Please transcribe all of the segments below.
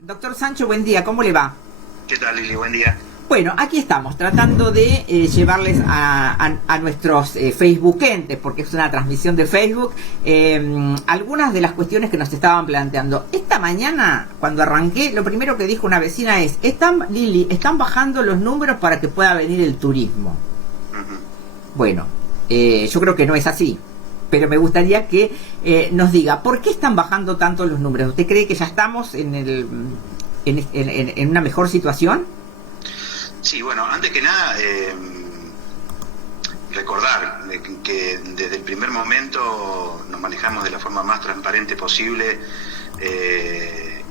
Doctor Sancho, buen día, ¿cómo le va? ¿Qué tal, Lili? Buen día. Bueno, aquí estamos tratando de llevarles a nuestros facebookentes, porque es una transmisión de Facebook, algunas de las cuestiones que nos estaban planteando. Esta mañana, cuando arranqué, lo primero que dijo una vecina es: Lili, están bajando los números para que pueda venir el turismo. Bueno, yo creo que no es así, pero me gustaría que nos diga, ¿por qué están bajando tanto los números? ¿Usted cree que ya estamos en una mejor situación? Sí, bueno, antes que nada, recordar que desde el primer momento nos manejamos de la forma más transparente posible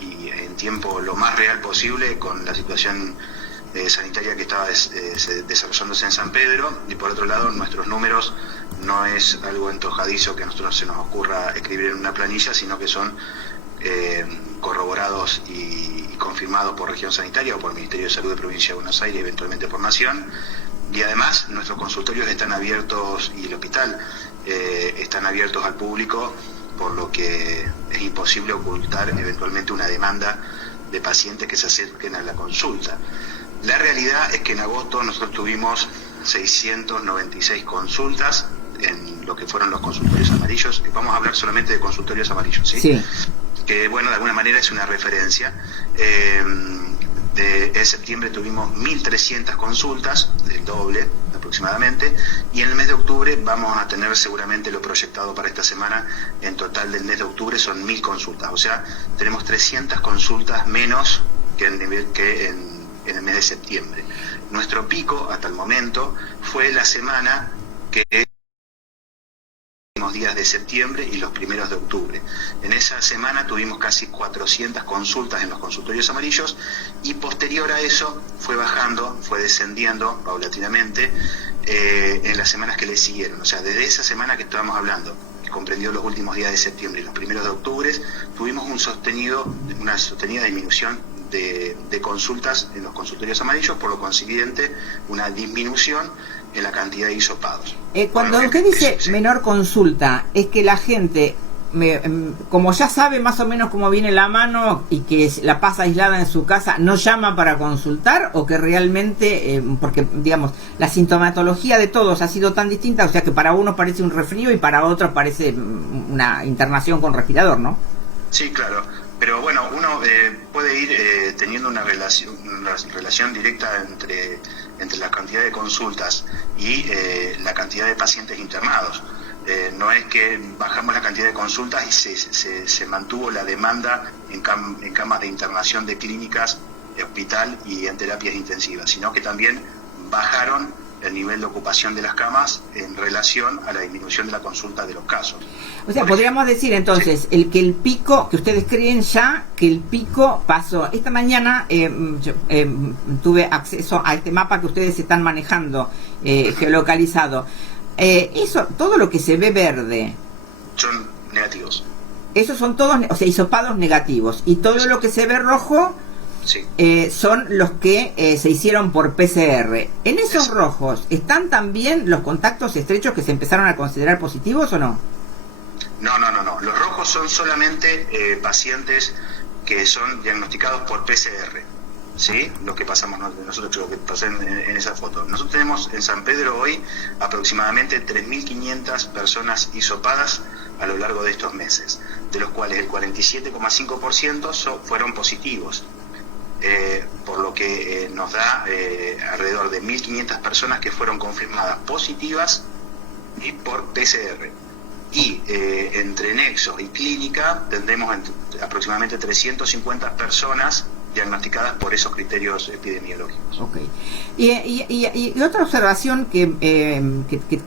y en tiempo lo más real posible con la situación sanitaria que estaba desarrollándose en San Pedro, y por otro lado nuestros números no es algo antojadizo que a nosotros se nos ocurra escribir en una planilla, sino que son corroborados y confirmados por región sanitaria o por el Ministerio de Salud de Provincia de Buenos Aires, eventualmente por Nación. Y además nuestros consultorios están abiertos y el hospital están abiertos al público, por lo que es imposible ocultar eventualmente una demanda de pacientes que se acerquen a la consulta. La realidad es que en agosto nosotros tuvimos 696 consultas en lo que fueron los consultorios amarillos. Vamos a hablar solamente de consultorios amarillos, ¿sí? Sí. Que bueno, de alguna manera es una referencia. En septiembre tuvimos 1.300 consultas, el doble aproximadamente, y en el mes de octubre vamos a tener seguramente lo proyectado para esta semana. En total del mes de octubre son 1.000 consultas, o sea, tenemos 300 consultas menos que en el mes de septiembre. Nuestro pico hasta el momento fue la semana que días de septiembre y los primeros de octubre. En esa semana tuvimos casi 400 consultas en los consultorios amarillos, y posterior a eso fue bajando, fue descendiendo paulatinamente en las semanas que le siguieron. O sea, desde esa semana que estábamos hablando, que comprendió los últimos días de septiembre y los primeros de octubre, tuvimos una sostenida disminución de consultas en los consultorios amarillos, por lo consiguiente una disminución en la cantidad de hisopados. Cuando usted dice menor consulta, es que la gente, como ya sabe más o menos cómo viene la mano y que la pasa aislada en su casa, no llama para consultar, o que realmente, porque digamos, la sintomatología de todos ha sido tan distinta, o sea que para unos parece un resfrío y para otros parece una internación con respirador, ¿no? Sí, claro. Pero bueno, uno puede ir teniendo una relación directa entre la cantidad de consultas y la cantidad de pacientes internados. No es que bajamos la cantidad de consultas y se mantuvo la demanda en camas de internación de clínicas, de hospital y en terapias intensivas, sino que también bajaron el nivel de ocupación de las camas en relación a la disminución de la consulta de los casos. O sea, podríamos decir entonces, sí, el pico, que ustedes creen ya que el pico pasó. Esta mañana yo tuve acceso a este mapa que ustedes están manejando, geolocalizado. Eso, todo lo que se ve verde, son negativos. Esos son todos, o sea, hisopados negativos. Y todo lo que se ve rojo, sí, son los que se hicieron por PCR. ¿En esos rojos están también los contactos estrechos que se empezaron a considerar positivos o no? No. Los rojos son solamente pacientes que son diagnosticados por PCR, ¿sí? Lo que pasamos nosotros, lo que pasé en esa foto. Nosotros tenemos en San Pedro hoy aproximadamente 3.500 personas hisopadas a lo largo de estos meses, de los cuales el 47,5% fueron positivos. Por lo que nos da alrededor de 1.500 personas que fueron confirmadas positivas y por PCR. Y entre nexos y clínica tendremos aproximadamente 350 personas diagnosticadas por esos criterios epidemiológicos. Okay. Y otra observación que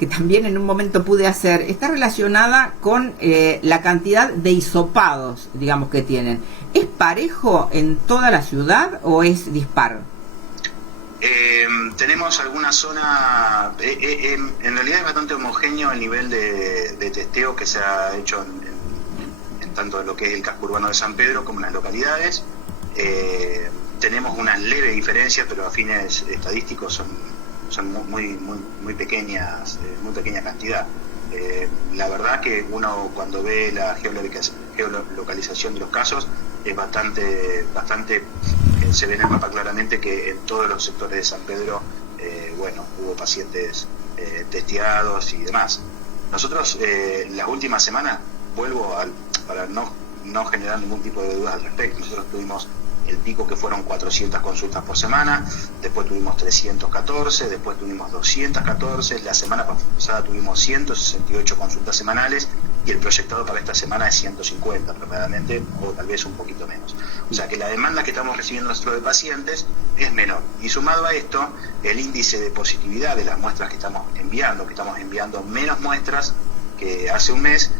también en un momento pude hacer está relacionada con la cantidad de hisopados, digamos, que tienen. ¿Es parejo en toda la ciudad o es dispar? Tenemos alguna zona, en realidad es bastante homogéneo el nivel de testeo que se ha hecho en tanto lo que es el casco urbano de San Pedro como en las localidades. Tenemos unas leves diferencias, pero a fines estadísticos son muy pequeñas, muy pequeña cantidad. La verdad que uno, cuando ve la geolocalización de los casos, es bastante, se ve en el mapa claramente que en todos los sectores de San Pedro, bueno, hubo pacientes testeados y demás. Nosotros, las últimas semanas, para no generar ningún tipo de dudas al respecto, nosotros tuvimos el pico que fueron 400 consultas por semana, después tuvimos 314, después tuvimos 214, la semana pasada tuvimos 168 consultas semanales y el proyectado para esta semana es 150 aproximadamente, o tal vez un poquito menos. O sea que la demanda que estamos recibiendo nosotros de pacientes es menor. Y sumado a esto, el índice de positividad de las muestras que estamos enviando menos muestras que hace un mes,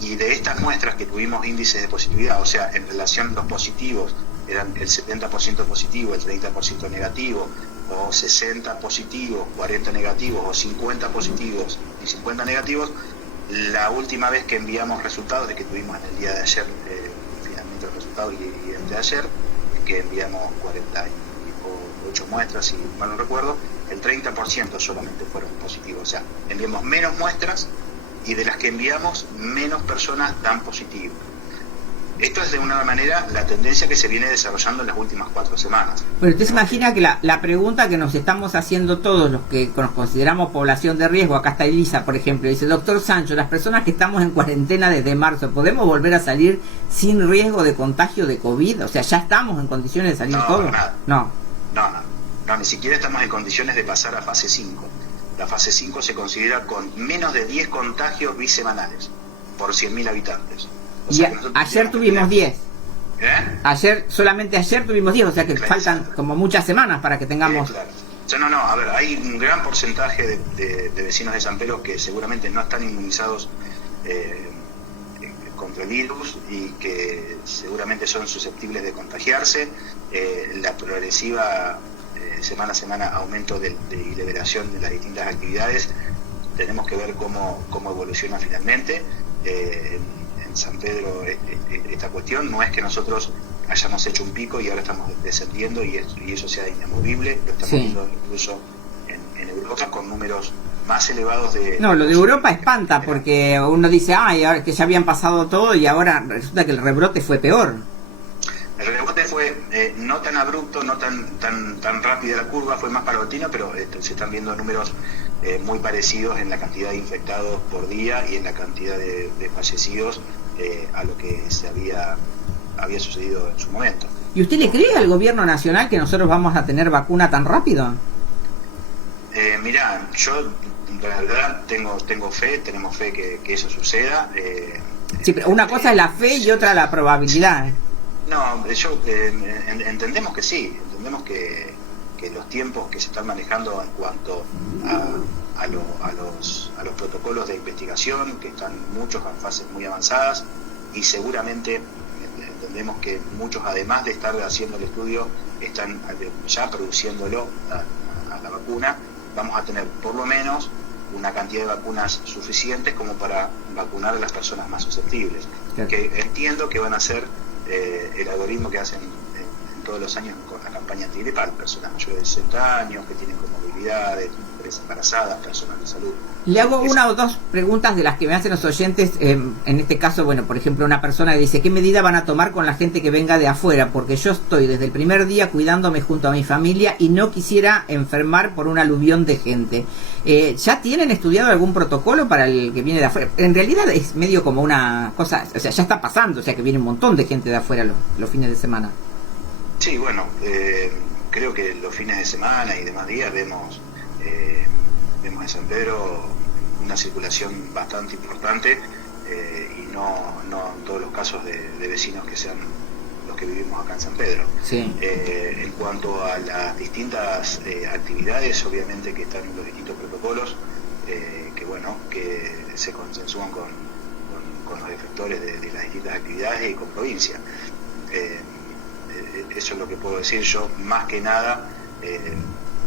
y de estas muestras que tuvimos índices de positividad, o sea, en relación a los positivos, eran el 70% positivo, el 30% negativo, o 60 positivos, 40 negativos, o 50 positivos y 50 negativos, la última vez que enviamos resultados, de que tuvimos en el día de ayer, finalmente los resultados y el de ayer, que enviamos 48 muestras, si mal no recuerdo, el 30% solamente fueron positivos, o sea, enviamos menos muestras y de las que enviamos, menos personas dan positivo. Esto es de una manera la tendencia que se viene desarrollando en las últimas 4 semanas. Pero usted se imagina que la pregunta que nos estamos haciendo todos los que nos consideramos población de riesgo, acá está Elisa, por ejemplo, dice: doctor Sancho, las personas que estamos en cuarentena desde marzo, ¿podemos volver a salir sin riesgo de contagio de COVID? O sea, ¿ya estamos en condiciones de salir todos? No, ni siquiera estamos en condiciones de pasar a fase 5. La fase 5 se considera con menos de 10 contagios bisemanales por 100.000 habitantes. O sea, ayer tuvimos 10. Solamente ayer tuvimos 10, o sea que faltan como muchas semanas para que tengamos... Claro. A ver, hay un gran porcentaje de vecinos de San Pedro que seguramente no están inmunizados contra el virus y que seguramente son susceptibles de contagiarse. La progresiva semana a semana aumento y liberación de las distintas actividades, tenemos que ver cómo evoluciona finalmente. En San Pedro esta cuestión no es que nosotros hayamos hecho un pico y ahora estamos descendiendo y eso sea inamovible, lo estamos viendo incluso en Europa con números más elevados de... No, lo de Europa espanta porque uno dice, ahora que ya habían pasado todo y ahora resulta que el rebrote fue peor. El rebote fue no tan abrupto, no tan rápida la curva, fue más paulatina, pero se están viendo números muy parecidos en la cantidad de infectados por día y en la cantidad de fallecidos a lo que se había sucedido en su momento. ¿Y usted le cree al gobierno nacional que nosotros vamos a tener vacuna tan rápido? Mirá, yo la verdad tenemos fe que eso suceda. Sí, pero una cosa es la fe y otra la probabilidad. No, entendemos que sí, entendemos que los tiempos que se están manejando en cuanto a los protocolos de investigación, que están muchos en fases muy avanzadas, y seguramente entendemos que muchos, además de estar haciendo el estudio, están ya produciéndolo a la vacuna. Vamos a tener por lo menos una cantidad de vacunas suficientes como para vacunar a las personas más susceptibles, que entiendo que van a ser el algoritmo que hacen en todos los años con la campaña antigripal: personas mayores de 60 años que tienen comorbilidades, mujeres embarazadas, personas de salud. Le hago una o dos preguntas de las que me hacen los oyentes. En este caso, bueno, por ejemplo, una persona que dice: ¿qué medida van a tomar con la gente que venga de afuera? Porque yo estoy desde el primer día cuidándome junto a mi familia y no quisiera enfermar por un aluvión de gente. ¿Ya tienen estudiado algún protocolo para el que viene de afuera? En realidad es medio como una cosa, o sea, ya está pasando, o sea que viene un montón de gente de afuera los fines de semana. Sí, bueno, creo que los fines de semana y demás días vemos en San Pedro una circulación bastante importante y no en todos los casos de vecinos que sean los que vivimos acá en San Pedro. Sí. En cuanto a las distintas actividades, obviamente que están los distintos protocolos que se consensúan con los efectores de las distintas actividades y con provincia. Eso es lo que puedo decir yo. Más que nada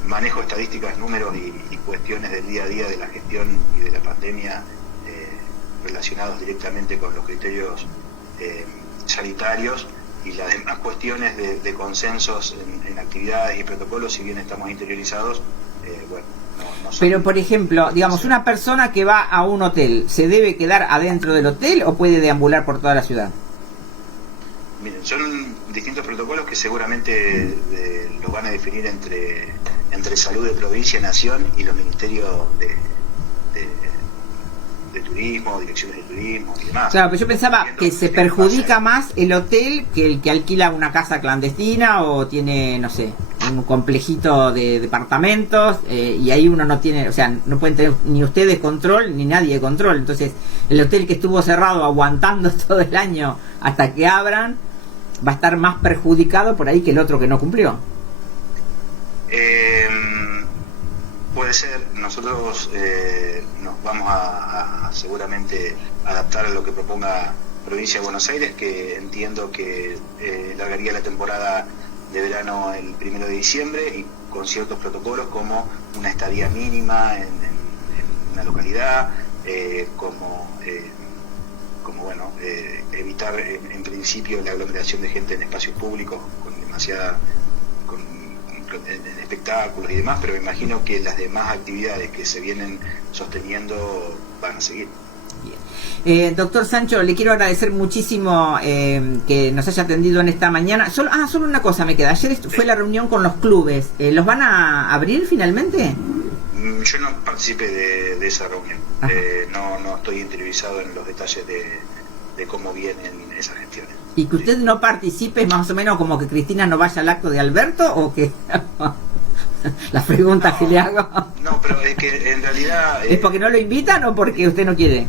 manejo estadísticas, números y cuestiones del día a día de la gestión y de la pandemia relacionados directamente con los criterios sanitarios, y las demás cuestiones de consensos en actividades y protocolos, si bien estamos interiorizados, no son... Pero, por ejemplo, digamos, una persona que va a un hotel, ¿se debe quedar adentro del hotel o puede deambular por toda la ciudad? Miren, son distintos protocolos que seguramente lo van a definir entre Salud de Provincia, Nación y los ministerios de turismo, direcciones de turismo y demás. Claro, pero yo pensaba que se perjudica más el hotel que el que alquila una casa clandestina o tiene, no sé, un complejito de departamentos, y ahí uno no tiene, o sea, no pueden tener ni ustedes control ni nadie control. Entonces, el hotel que estuvo cerrado aguantando todo el año hasta que abran va a estar más perjudicado por ahí que el otro que no cumplió. Puede ser. Nosotros nos vamos a seguramente adaptar a lo que proponga Provincia de Buenos Aires, que entiendo que largaría la temporada de verano el 1 de diciembre y con ciertos protocolos como una estadía mínima en una localidad, como bueno, evitar en principio la aglomeración de gente en espacios públicos con demasiada en espectáculos y demás, pero me imagino que las demás actividades que se vienen sosteniendo van a seguir. Bien. Doctor Sancho, le quiero agradecer muchísimo que nos haya atendido en esta mañana. Solo una cosa me queda. Ayer fue la reunión con los clubes. ¿Los van a abrir finalmente? Yo no participé de esa reunión. No estoy interiorizado en los detalles de cómo vienen esas gestiones. ¿Y que usted no participe más o menos como que Cristina no vaya al acto de Alberto o que las preguntas que le hago? No, pero es que en realidad... ¿Es porque no lo invitan o porque usted no quiere?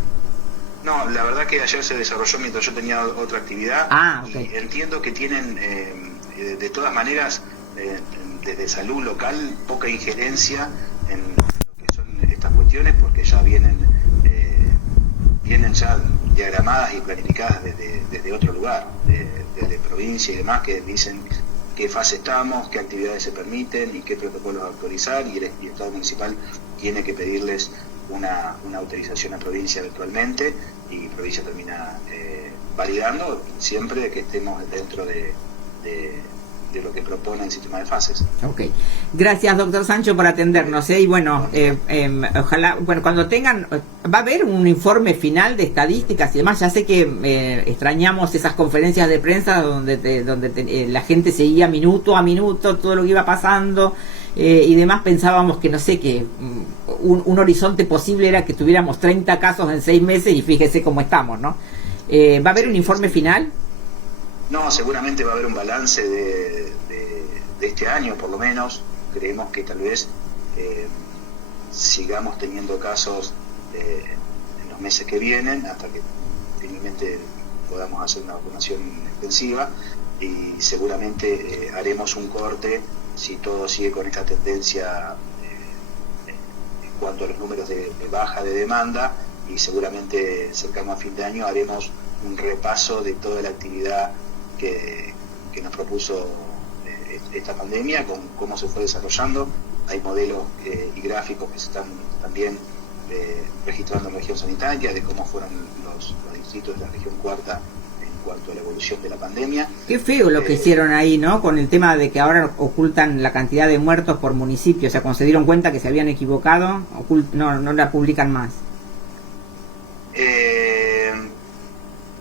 No, la verdad que ayer se desarrolló mientras yo tenía otra actividad. Okay. Y entiendo que tienen, de todas maneras, desde salud local, poca injerencia en lo que son estas cuestiones, porque ya vienen ya diagramadas y planificadas desde otro lugar, desde provincia y demás, que dicen qué fase estamos, qué actividades se permiten y qué protocolos autorizar, y el Estado municipal tiene que pedirles una autorización a provincia eventualmente, y provincia termina validando siempre que estemos dentro de lo que propone el sistema de fases. Ok. Gracias, doctor Sancho, por atendernos. Y bueno, ojalá, bueno, cuando tengan, va a haber un informe final de estadísticas y demás. Ya sé que extrañamos esas conferencias de prensa donde la gente seguía minuto a minuto todo lo que iba pasando y demás. Pensábamos que, no sé, que un horizonte posible era que tuviéramos 30 casos en 6 meses y fíjese cómo estamos, ¿no? ¿Va a haber un informe final? No, seguramente va a haber un balance de este año, por lo menos. Creemos que tal vez sigamos teniendo casos en los meses que vienen, hasta que finalmente podamos hacer una vacunación extensiva, y seguramente haremos un corte si todo sigue con esta tendencia en cuanto a los números de baja de demanda, y seguramente cercano a fin de año haremos un repaso de toda la actividad que nos propuso esta pandemia, con cómo se fue desarrollando. Hay modelos y gráficos que se están también registrando en la región sanitaria, de cómo fueron los distritos de la región cuarta en cuanto a la evolución de la pandemia. Qué feo lo que hicieron ahí, ¿no? Con el tema de que ahora ocultan la cantidad de muertos por municipio. O sea, cuando se dieron cuenta que se habían equivocado, no la publican más.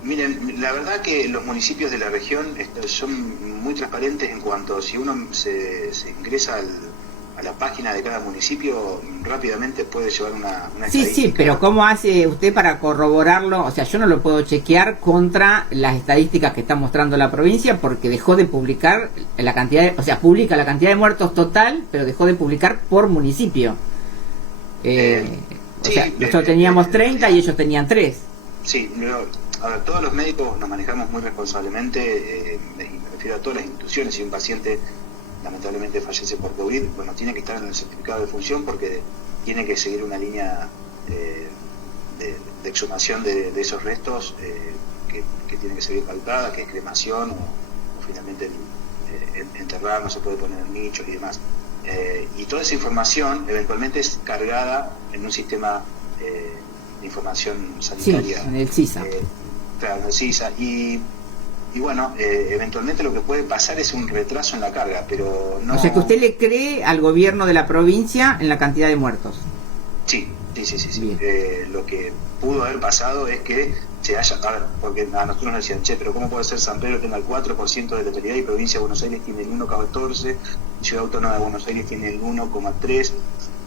Miren, la verdad que los municipios de la región son muy transparentes en cuanto, si uno se ingresa a la página de cada municipio, rápidamente puede llevar una estadística. Sí, pero ¿cómo hace usted para corroborarlo? O sea, yo no lo puedo chequear contra las estadísticas que está mostrando la provincia, porque dejó de publicar la cantidad o sea, publica la cantidad de muertos total, pero dejó de publicar por municipio. O sea, nosotros teníamos 30 y ellos tenían 3. Sí, a ver, todos los médicos nos manejamos muy responsablemente, me refiero a todas las instituciones. Si un paciente lamentablemente fallece por COVID, bueno, tiene que estar en el certificado de función, porque tiene que seguir una línea de exhumación de esos restos que tiene que seguir pautada, que es cremación o finalmente enterrar, no se puede poner en nichos y demás. Y toda esa información eventualmente es cargada en un sistema de información sanitaria. Sí, en el CISA. Claro, en el CISA. Y bueno, eventualmente lo que puede pasar es un retraso en la carga, pero no... O sea, que usted le cree al gobierno de la provincia en la cantidad de muertos. Sí. Lo que pudo haber pasado es que se haya, a ver, porque a nosotros nos decían, che, pero ¿cómo puede ser San Pedro tenga el 4% de letalidad y provincia de Buenos Aires tiene el 1,14%, Ciudad Autónoma de Buenos Aires tiene el 1,3%?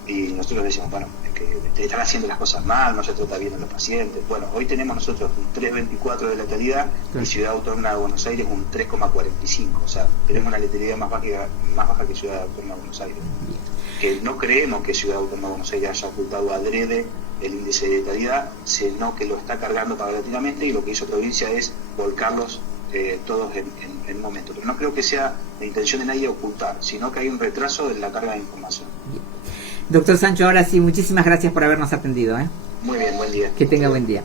Y nosotros decíamos, bueno, es que te están haciendo las cosas mal, no se trata bien a los pacientes. Bueno, hoy tenemos nosotros un 3,24 de letalidad y Ciudad Autónoma de Buenos Aires un 3,45. O sea, tenemos una letalidad más baja que Ciudad Autónoma de Buenos Aires. Que no creemos que Ciudad Autónoma de Buenos Aires haya ocultado adrede el índice de letalidad, sino que lo está cargando paulatinamente, y lo que hizo provincia es volcarlos todos en un momento. Pero no creo que sea la intención de nadie ocultar, sino que hay un retraso en la carga de información. Doctor Sancho, ahora sí, muchísimas gracias por habernos atendido. Muy bien, buen día. Que tenga buen día.